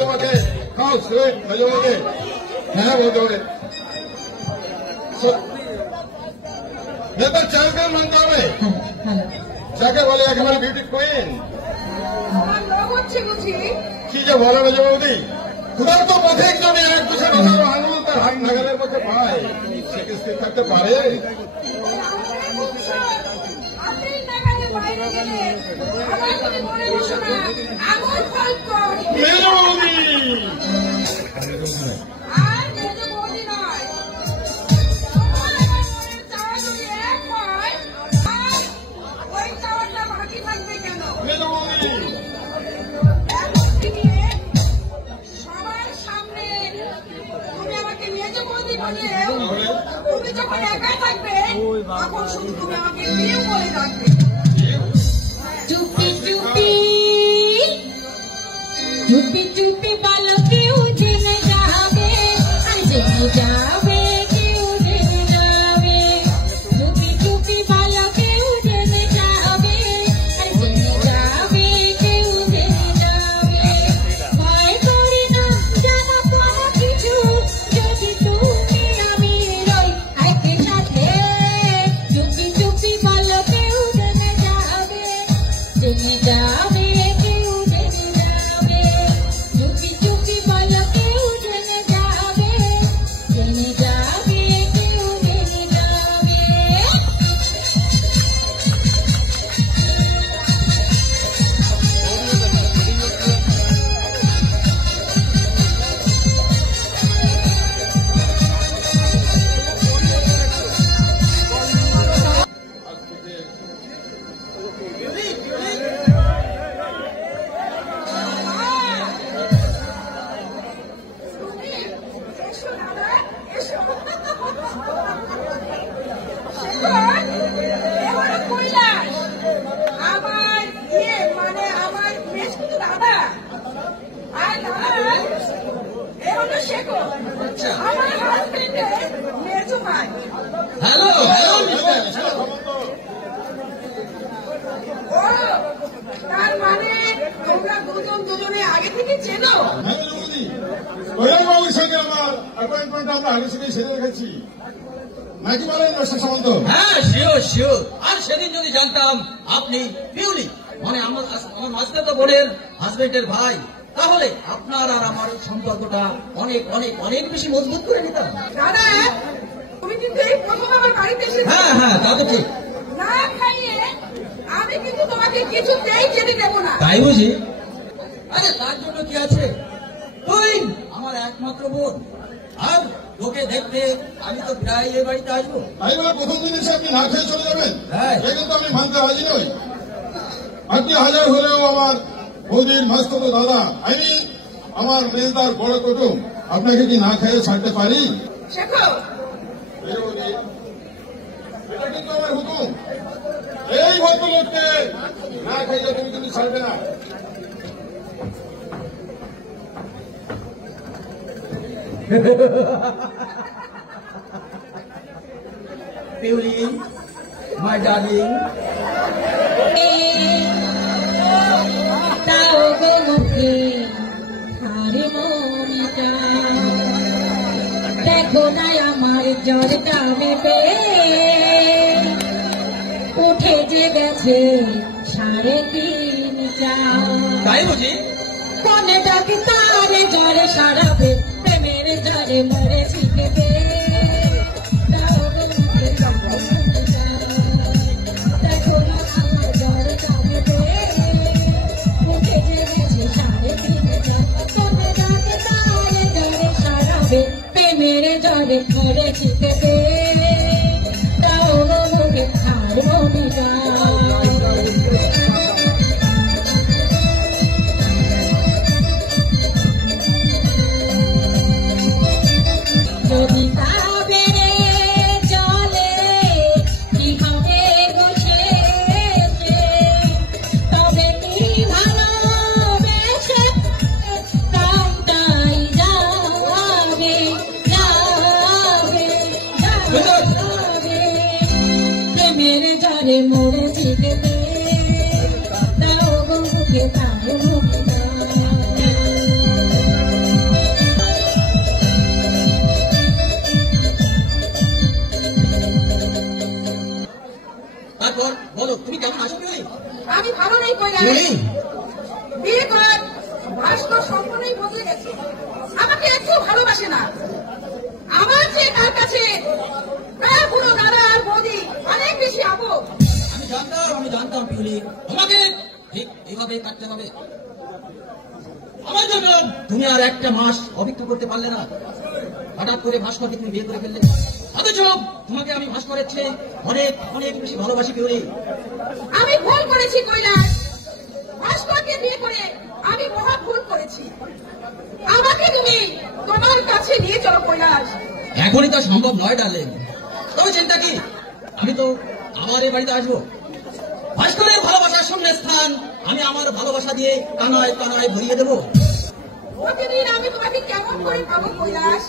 তোমাকে খাও সুইট ভালো বলতে হ্যাঁ বলতে হবে নেতা চালকে মানতে হবে যাকে বলে একেবারে বিউটি কুইন কি যে বলে মেজে বৌদি খুদার তো পথিক যদি এক দুশো টাকার আঙুল তার হাত নাগালের মধ্যে পায় সে কি স্থির থাকতে পারে মেজে বৌদি তুমি যখন একা থাকবে তখন শুধু তুমি আমাকে প্রিয় বলে রাখবে চুপি চুপি চুপি চুপি বলো কেউ জেনে যাবে জেনে যাবে কেউ জেনে যাবে চুপি চুপি বলো কেউ জেনে যাবে জেনে যাবে কেউ জেনে যাবে ভয় করি না জানা কোনো কিছু যদি তুমি আমি রই একসাথে চুপি চুপি বলো কেউ জেনে যাবে জেনে যাবে কেউ জেনে যাবে চুপি চুপি বলো কেউ জেনে যাবে জেনে যাবে কেউ জেনে যাবে তার মানে তোমরা দুজনে আগে থেকে চেনো বাবুর সঙ্গে আমার অ্যাপয়েন্টমেন্ট আমরা আগে থেকে সেরে রেখেছি নাকি বলেন সামন্ত হ্যাঁ শিওর শিওর আর সেদিন যদি জানতাম আপনি পিউলি মানে আমার মাস্টার বোনের হাজবেন্ডের ভাই তাহলে আপনার আর আমার সম্পর্কটা অনেক অনেক অনেক বেশি মজবুত করে নিতাম দাদা তুমি কিন্তু এই প্রথম আমার বাড়িতে এসেছো হ্যাঁ হ্যাঁ তা তো ঠিক না খাইয়ে আমি কিন্তু তোমাকে কিছুতেই যেতে দেবো না তাই বুঝি আরে তার জন্য কি আছে তুই আমার একমাত্র বোন আর তোকে দেখতে আমি তো প্রায় এ বাড়িতে আসবো তাই বলে প্রথম দিন এসে আপনি না খেয়ে চলে যাবেন হ্যাঁ সে কিন্তু আমি মানতে রাজি নই আপনি হাজার হলেও আমার বৌদির মাস্তত দাদা আমি আমার মেয়েদার বড় কুটুম আপনাকে কি না খেয়ে ছাড়তে পারি শেখো এটা কিন্তু আমার হুকুম এই ভদ্রলোককে না খাইলে তুমি কিন্তু ছাড়বে না পিউলি মাই ডার্লিং তাও গো মুখে হারে মনটা দেখো না আমার জ্বর কামেতে উঠে যে গেছে 3:30 তাই বুঝি কোনে ডাকে তারে জ্বরে সারাবে প্রেমের জ্বরে মরে শিখবে দেখো না আমার জ্বর কামেতে উঠে যে গেছে 3:30 কোনে ডাকে তারে জ্বরে সারাবে প্রেমের জ্বরে মরে শিখবে তাও মুখে ছাড়বো না যদি তাবেরে চলে কি হবে বসে তবে কি ভালোবেসে প্রাণটাই যাবে যাবে যাবে প্রেমের জ্বরে মরে জিগবে তাও মুখে তাও তুমি কেমন আছো পিউলি? আমি ভালো নেই কৈলাস। বিয়ে করার ভাস্কর সম্পূর্ণই বদলে গেছে। আমাকে একটু ভালোবাসে না। আমার চেয়ে তার কাছে তার পুরো দাদা আর বৌদি অনেক বেশি আপন। আমি জানতাম পিউলি, তোমাকে ঠিক এইভাবে কাটতে হবে। আমার জন্য তুমি আর একটা মাস অপেক্ষা করতে পারলে না। হঠাৎ করে ভাস্করকে তুমি বিয়ে করে ফেললে। অথচ তোমাকে আমি ভাস্করের চেয়ে অনেক অনেক বেশি ভালোবাসি পিউলি। আমি ভুল করেছি কৈলাস। ভাস্করকে বিয়ে করে আমি মহা ভুল করেছি। আমাকে তুমি তোমার কাছে নিয়ে চলো কৈলাস। এখনই তা সম্ভব নয় ডার্লিং। তবে চিন্তা কি, আমি তো আমার এই বাড়িতে আসবো। ভাস্করের ভালোবাসার সঙ্গে স্থান আমি আমার ভালোবাসা দিয়ে কানায় কানায় ভরিয়ে দেবো। প্রতিদিন আমি তোমাকে কেমন করে পাবো কৈলাস?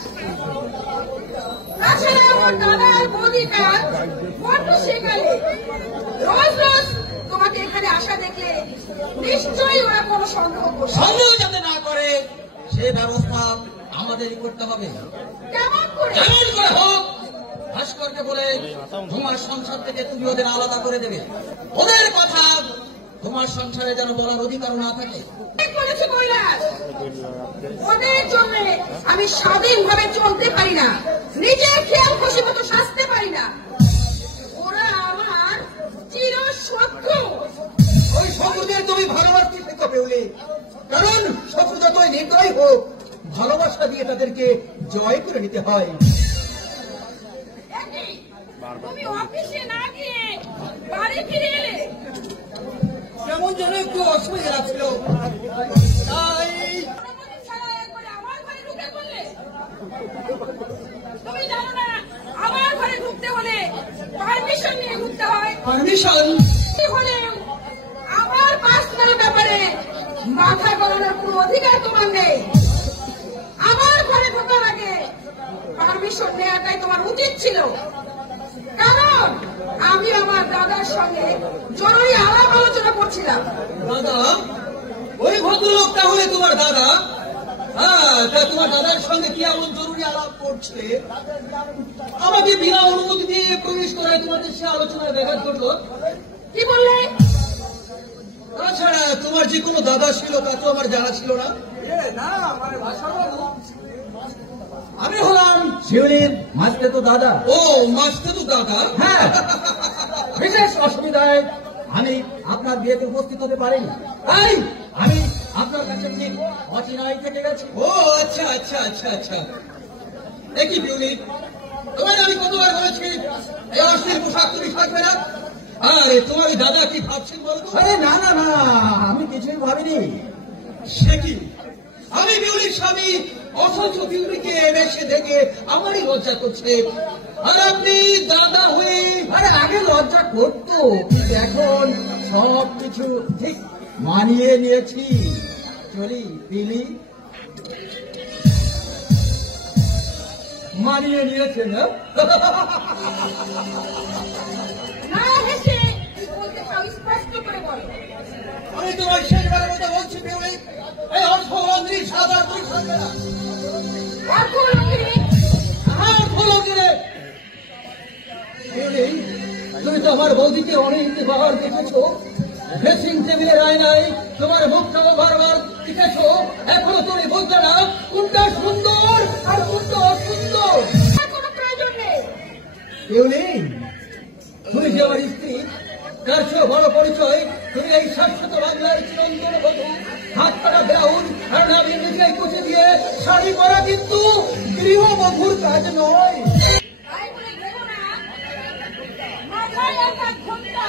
তাছাড়া আমার দাদা আর বৌদিটা বড্ড শেখালে। রোজ রোজ তোমাকে এখানে আসা দেখলে নিশ্চয়ই ওরা কোনো সন্দেহ করছে। সন্দেহ যাতে না করে সে ব্যবস্থা আমাদেরই করতে হবে। কেমন করে? যেমন করে হোক ভাস্করকে বলে তোমার সংসার থেকে তুমি ওদের আলাদা করে দেবে। ওদের কথা তোমার সংসারে যেন বলার অধিকার না থাকে। ঠিক বলেছে কৈলাস। ওদের জন্য আমি স্বাধীনভাবে চলতে পারি না, নিজের খেয়াল খুশি মতো সাজতে পারি না। ওরা আমার চির শত্রু। ওই শত্রুদের তুমি ভালোবাসতে শেখো পিউলি। কারণ শত্রু যতই নির্দয় হোক, ভালোবাসা দিয়ে তাদেরকে জয় করে নিতে হয়। একই, তুমি অফিসে না গিয়ে বাড়ি ফিরে এলে। কেমন যেন একটু অসুবিধা ছিল, তাই অনুমতি ছাড়া একবারে আমার ঘরে ঢুকে পড়লে। তুমি জানো না আমার ঘরে ঢুকতে হলে পারমিশন নিয়ে ঢুকতে হয়। পারমিশন হলেও আমার পার্সোনাল ব্যাপারে মাথা গলানোর কোনো অধিকার তোমার নেই। আমার ঘরে ঢোকার আগে পারমিশন নেওয়াটাই তোমার উচিত ছিল। কারণ আমি আমার দাদার সঙ্গে জরুরি আলাপ আলোচনা করছিলাম। দাদা, ওই ভদ্রলোক তাহলে তোমার দাদা? হ্যাঁ, তা তোমার দাদার সঙ্গে কি এমন জরুরি আলাপ করছে আমাকে বিনা অনুমতি দিয়ে প্রবেশ করায় তোমাদের সে আলোচনায় ব্যাঘাত ঘটল? কি বললে? তাছাড়া তোমার যে কোনো দাদা ছিল তা তো আমার জানা ছিল না। আমি হলাম শিউলির মাস্তেতো দাদা। ও মাস্তেতো দাদা? হ্যাঁ। বিশেষ অসুবিধায় আমি আপনার বিয়েতে উপস্থিত হতে পারিনি, তাই আমি আপনার কাছে ঠিক অচিনাই থেকে গেছি। ও আচ্ছা আচ্ছা আচ্ছা আচ্ছা। একই পিউলি, তোমার আমি কতবার বলেছি এই অশ্লীল পোশাক তুমি থাকবে না। আরে তোমার ওই দাদা কি ভাবছেন বলতো? আরে না না না, আমি কিছুই ভাবিনি। সে কি, আমি বিউলির স্বামী, অথচ বিউলিকে বেশে দেখে আমারই লজ্জা করছে। আর আপনি দাদা হয়ে, আরে আগে লজ্জা করতো, কিন্তু এখন সব কিছু ঠিক মানিয়ে নিয়েছি। চলি বিলি? মানিয়ে নিয়েছে না? না হেসে বলতে চাও, স্পষ্ট করে বলো। আমি তোমার শেষবারের মতো বলছি বিউলি, এই অর্থমন্ত্রী সাদা তুই থাকবে না। তুমি তো আমার বৌদিকে অনেকবার দেখেছো, ড্রেসিং টেবিলের আয়নায় তোমার মুখটাও বারবার দেখেছো। এখনো তুমি বলছো না কোনটা সুন্দর আর কোনটা অসুন্দর? কোনো প্রয়োজন নেই। বিউলি, তুমি যে আমার স্ত্রী, তার চেয়ে বড় পরিচয় তুমি এই শাশ্বত বাংলার চিরন্তন বধূ। হাত কাটা ব্রাউন আর নাভি নিজেই কুচে দিয়ে শাড়ি পরা কিন্তু গৃহবধূর কাজ নয়। তাই বলে ভেবো না মাথায় একটা ঘোমটা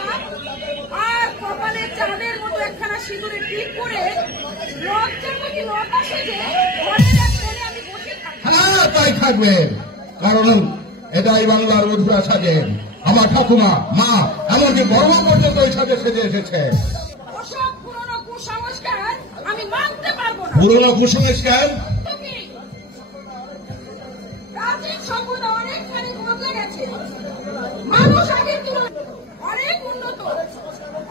আর কপালে চাঁদের মতো একখানা সিঁদুরের টিপ করে লজ্জার মতো লতা সেজে ঘরের এক কোণে আমি বসে থাকি। হ্যাঁ, তাই থাকবে। কারণ এটাই বাংলার মধুরা সাজে। আমার ঠাকুমা, মা, এমনকি বর্মা পর্যন্ত এই সাজে সেজে এসেছে। ওসব পুরনো কুসংস্কার আমি মানতে পারবো না। পুরনো কুসংস্কার? তুমি প্রাচীন সভ্যতা অনেকখানি বদলে গেছে। মানুষ আগের তুলনায় অনেক উন্নত,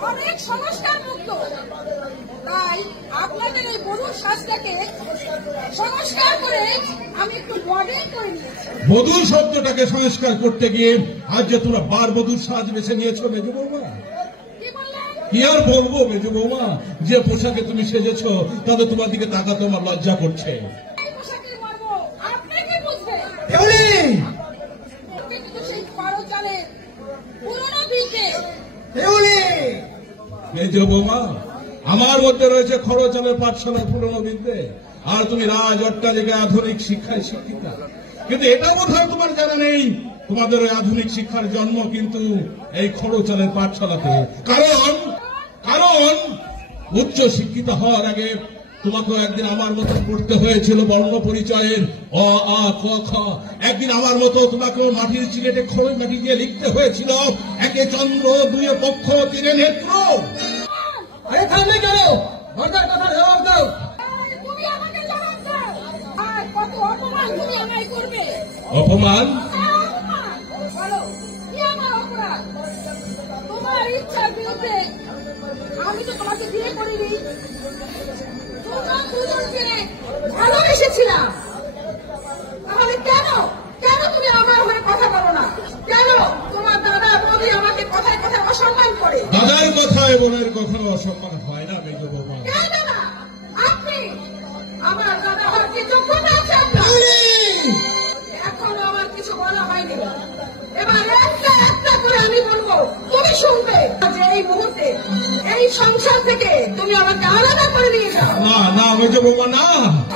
অনেক সংস্কার মুক্ত। তাই আপনাদের এই বধূর সাজটাকে সংস্কার করে আমি একটু মডেল করে নিয়েছি। বধূর শব্দটাকে সংস্কার করতে গিয়ে আজ যে তোমরা বার বধূর সাজ বেছে নিয়েছো মেজো বৌমা। কি কি আর বলবো মেজো বৌমা, যে পোশাকে তুমি সেজেছ তাতে তোমার দিকে তাকাতে আমার লজ্জা করছে। মেজো বৌমা, আমার মধ্যে রয়েছে খরচালের পাঠশালার পুরনো বিদ্যে, আর তুমি রাজ অট্টালিকায় আধুনিক শিক্ষায় শিক্ষিতা। কিন্তু এটা বোধহয় তোমার জানা নেই, তোমাদের ওই আধুনিক শিক্ষার জন্ম কিন্তু এই খরচালের পাঠশালাতে। কারণ উচ্চ শিক্ষিত হওয়ার আগে তোমাকে একদিন আমার মতো পড়তে হয়েছিল বর্ণ পরিচয়ের অ আ ক খ। একদিন আমার মতো তোমাকেও মাটির চিলেটে খড়ি মাটি দিয়ে লিখতে হয়েছিল একে চন্দ্র, দুয়ে পক্ষ, তিনে নেত্র। আরে থামবে কেন? ঘরটার কথা জবাব দাও। তুমি আমাকে জবাব দাও। আর কত অপমান তুমি আমায় করবে? অপমান? বলো, কি আমার অপরাধ? তোমার ইচ্ছার বিরুদ্ধে আমি তো তোমাকে বিয়ে করিনি। দুজনকে ভালোবেসেছিলাম। তাহলে কেন তুমি আমার হয়ে কথা বলো না? কেন তোমার দাদা বৌদি আমাকে কথায় কথায় অসম্মান করে? দাদার কথায় বোনের কখনো অসম্মান হয় না মেজো বৌমা। দাদা, আপনি আমার দাদা হওয়ার কি যোগ্যতা আছে আপনার? এখনো আমার কিছু বলা হয়নি। এবার একটা করে আমি বলবো, তুমি শুনবে। যে এই মুহূর্তে এই সংসার থেকে তুমি আমাকে আলাদা করে নিয়ে যাও। না মেজো বৌমা, না।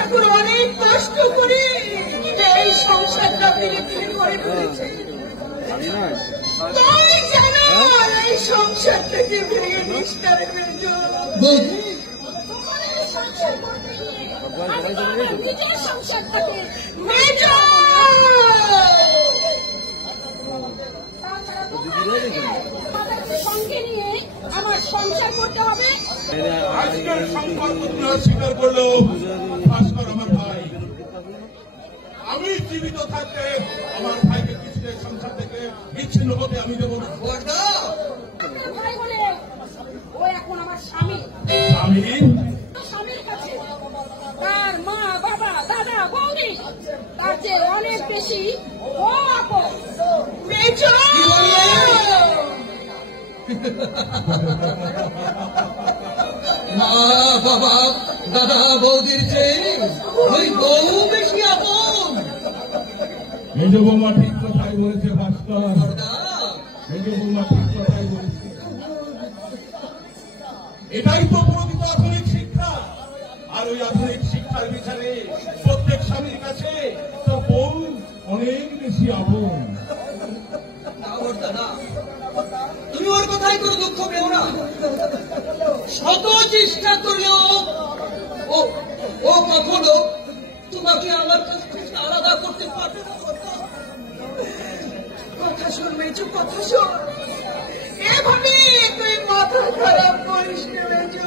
এখন অনেক কষ্ট করে এই সংসারটা তিনি করে ফেলেছে। তাই যেন এই সংসার থেকে ভেঙে নিষ্কারের জন্য সংসার করতে গিয়ে নিজের সংসারটাকে সঙ্গে নিয়ে আমার সংসার করতে হবে। আজকের সম্পর্ক স্বীকার করলো ভাস্কর আমার ভাই। আমি জীবিত থাকতে আমার ভাইকে কিছুতে সংসার থেকে বিচ্ছিন্ন হতে আমি দেবো না। ভাই বলে ও এখন আমার স্বামী। স্বামীর কাছে তার মা, বাবা, দাদা, বৌদি তার চেয়ে অনেক বেশি ও আপন। মা, বাবা, দাদা, বৌদির চেয়ে ওই বউ বেশি আপন। মেজো বৌমা ঠিক কথাই বলেছে ভাস্কর, মেজো বৌমা ঠিক কথাই বলেছে। এটাই তো প্রকৃত আধুনিক শিক্ষা। আর ওই আধুনিক শিক্ষার বিচারে প্রত্যেক স্বামীর কাছে তার বউ অনেক বেশি আপন। দাদা, তুমি ওর কথাই করে দুঃখ পেও না। শত চেষ্টা করলেও ও কখনো তোমাকে আমার কাছ থেকে আলাদা করতে পারবে না। কথা শোন মেজু, কথা শোন। এভাবে তুই মাথা খারাপ করিস না মেজু।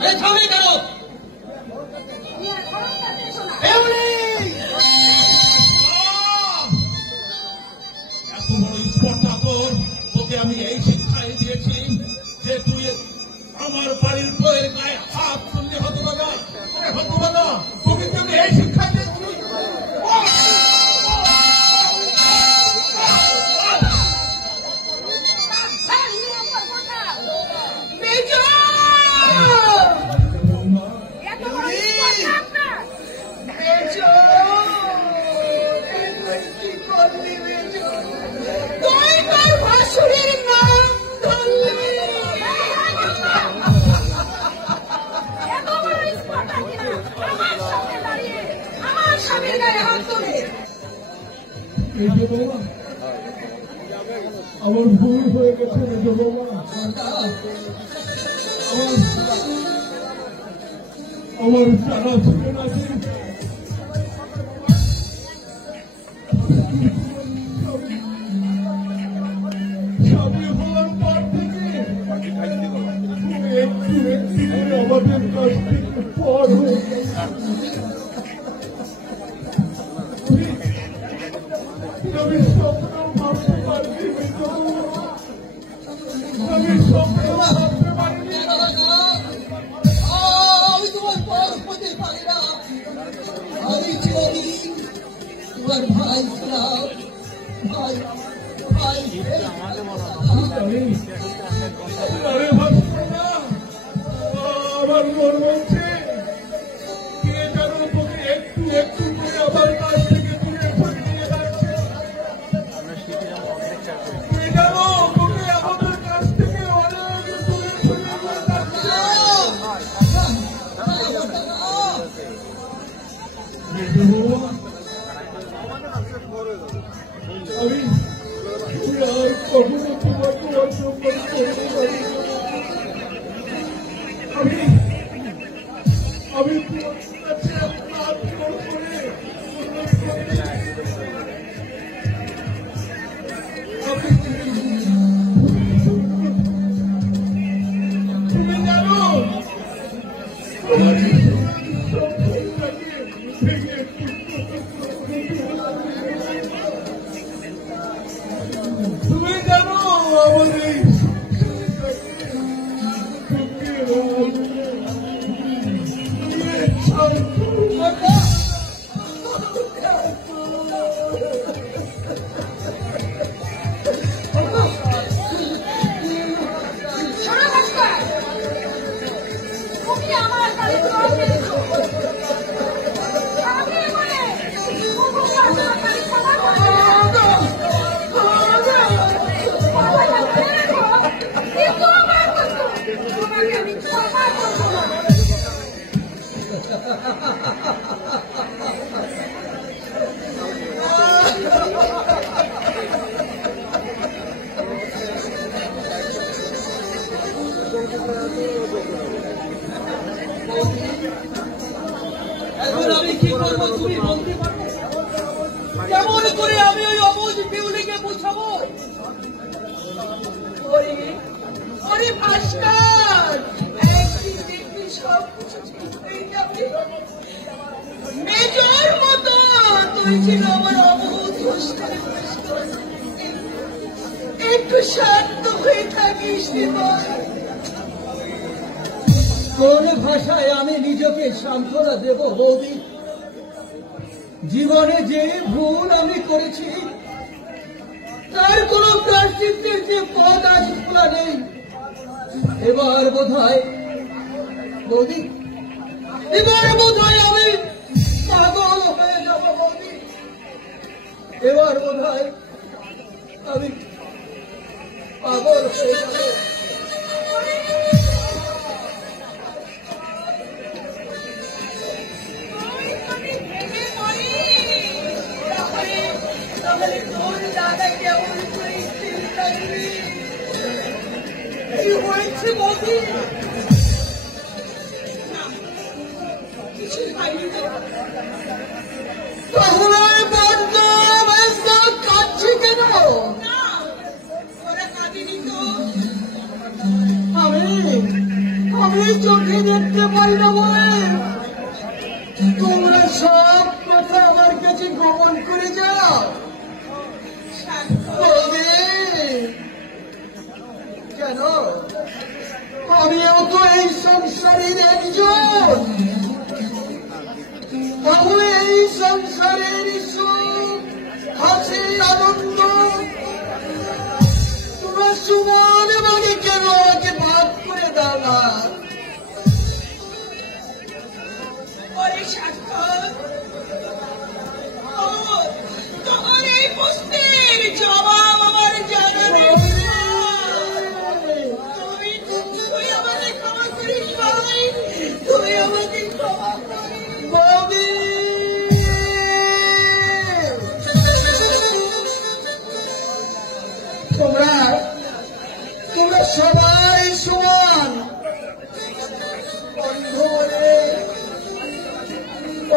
আরে থামে কেন? এত বড় স্পর্ধা তোর, তোকে আমি এই শিক্ষায় দিয়েছি যে তুই আমার বাড়ির বইয়ের গায়ে হাত তুললে হতো না। তোকে আমি এই শিক্ষা দিয়েছি। আমার ভুল হয়ে গেছে মেজো বৌমা। আমার জানা ছিল না যে স্বামী হওয়ার পর থেকে একটু আমাদের কাছ থেকে পর হয়ে গেছে। আমি স্বপ্নেও ভাবতে পারিনি মেজো বৌমা, আমি স্বপ্নেও ভাবতে পারিনি। আমি তোমার পর হতে পারি না। আমি চিরদিন তোমার ভাই ছিলাম। ভাই আরে ভাস্কর, আমার মন বলছে কে যেন তোকে একটু একটু করে আমার কাছ থেকে দূরে সরিয়ে যাচ্ছে। কে যেন তোকে আমাদের কাছ থেকে অনেক দূরে সরিয়ে যাচ্ছে। আমি আর কখনো তোমাকে অসম্মান করতে পারি না। আমি তোমার কাছে হাত জোড় করে তুমি জানো তুমি জানো আমার এই এখন আমি কি করবো তুমি বলতে পারো? কেমন করে আমি ওই অবুঝ পিউলিকে বুঝাবো? ওরে ভাস্কর, একদিন দেখবি সব কিছু ঠিক হয়ে যাবে। মেজর মতো তুই ছিল আমার অবুঝ হোস্টেলে ভাস্কর। একটু শান্ত হয়ে থাকিস বল। কোন ভাষায় আমি নিজেকে সান্ত্বনা দেব বৌদি? জীবনে যে ভুল আমি করেছি তার কোন প্রায়শ্চিত্তের যে পথ আজ খোলা নেই। এবার বোধ হয় বৌদি, এবার বোধ হয় আমি পাগল হয়ে যাব বৌদি। এবার বোধ হয় আমি পাগল হয়ে যাব। তাহলে তোর দাদা কেমন করে স্থির থাকবে? কি হয়েছে বৌদি? কিছু হয়নি তো? তাহলে বন্ধ অবস্থা কাঁদছে কেন? না, ওরা কাঁদেনি তো। আমি চোখে দেখতে পাই না বলে তোমরা সব কথা আমার কাছে গোপন করে যাও। কেন? আমিও তো এই সংসারের একজন। তাহলে এই সংসারের সুখ হাসি আনন্দ তোমরা সমান ভাগে কেন আমাকে ভাগ করে দাও না? ওরে সাক্ষর, তোমার এই প্রশ্নের জবাব আমার জানা নেই। তুই আমাকে ক্ষমা করিস ভাই, তুই আমাকে ক্ষমা করিস। তোমরা সবাই সমান।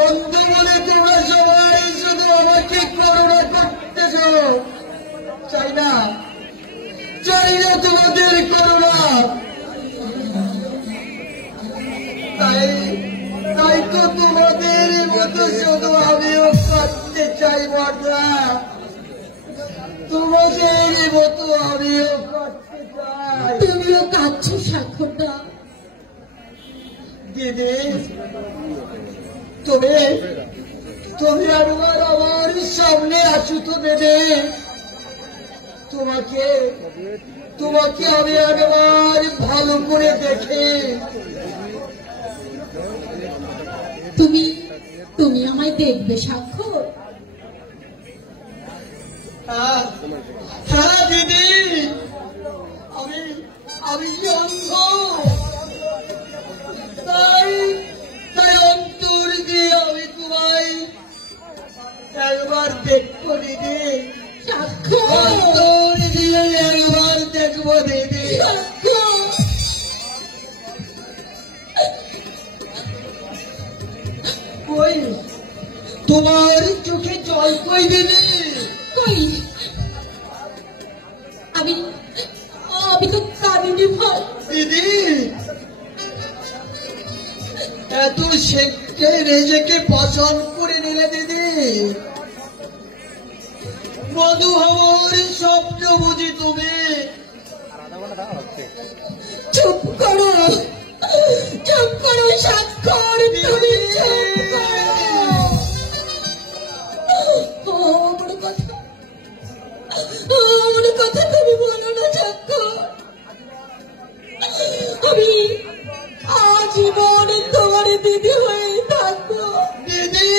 অন্ধ বলে তোমরা সবাই শুধু আমাকে করুণা করতেছ। চাই না তোমাদের করুণা। তাই তো তোমাদের মতো শুধু আমিও কাঁদতে চাই বড়রা। তোমাদের মতো আমিও কাঁদতে চাই। তুমিও কাঁদছো সাক্ষরটা? দিদি, তুমি একবার আমার সামনে আছো তো দেবে? তোমাকে আমি একবার ভালো করে দেখে তুমি তুমি আমায় দেখবে স্বাক্ষর? হ্যাঁ দিদি, আমি আমি অন্ধ, তাই তাই অন্তর দিয়ে আমি তোমায় একবার দেখবো দিদি, স্বাক্ষর অন্তর দিয়ে একবার দেখবো দিদি। কই তোমার চোখে জল কই দিদি? কই আমি আমি তো কাঁদিনি ভাই। দিদি এত শেখে নিজেকে পছন্দ করে নিলে দিদি, মধু হওয়ার স্বপ্ন বুঝি তুমি? চুপ করো, চুপ করো স্বাক্ষর, তুমি চুপ করো। আমার কথা তুমি বলো না স্বাক্ষর। আমি আজীবন তোমার দিদি হয়ে থাকবো। দিদি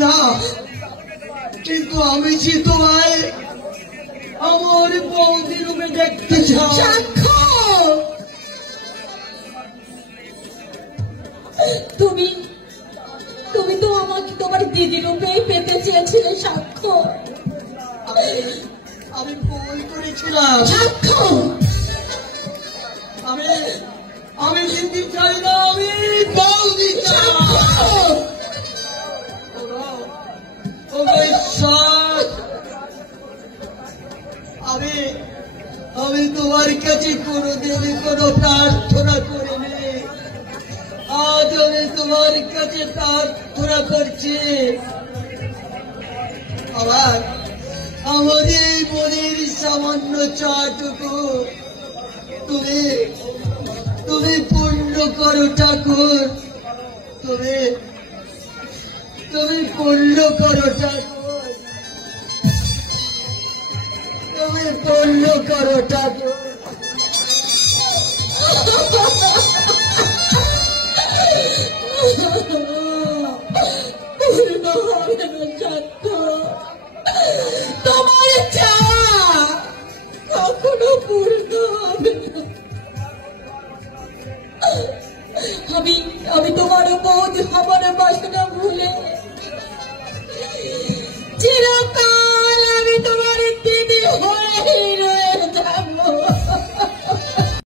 না, কিন্তু আমি যে তোমায় আমার বৌদি রূপে দেখতে চাই। স্বাক্ষর তুমি তুমি তো আমাকে তোমার দিদি রূপেই পেতে চেয়েছিলে স্বাক্ষর। আমি ভুল করেছিলাম। স্বাক্ষর আমি আমি দিদি চাই না, আমি বৌদি চাই। স্বাক্ষর ও ঈশ্বর, আমি আমি তোমার কাছে কোনোদিন কোনো প্রার্থনা করিনি, আজ আমি তোমার কাছে প্রার্থনা করছি। আবার আমাদের মনের সামান্য চাটুকু তুমি তুমি পূর্ণ করো ঠাকুর, তুমি তুমি পূর্ণ করো ঠাকুর, তুমি পূর্ণ করো ঠাকুর। পূর্ণ হবে না স্বাক্ষর, তোমার চাওয়া কখনো পূর্ণ হবে না। আমি আমি তোমার বোধ হবার বাসনা ভুলে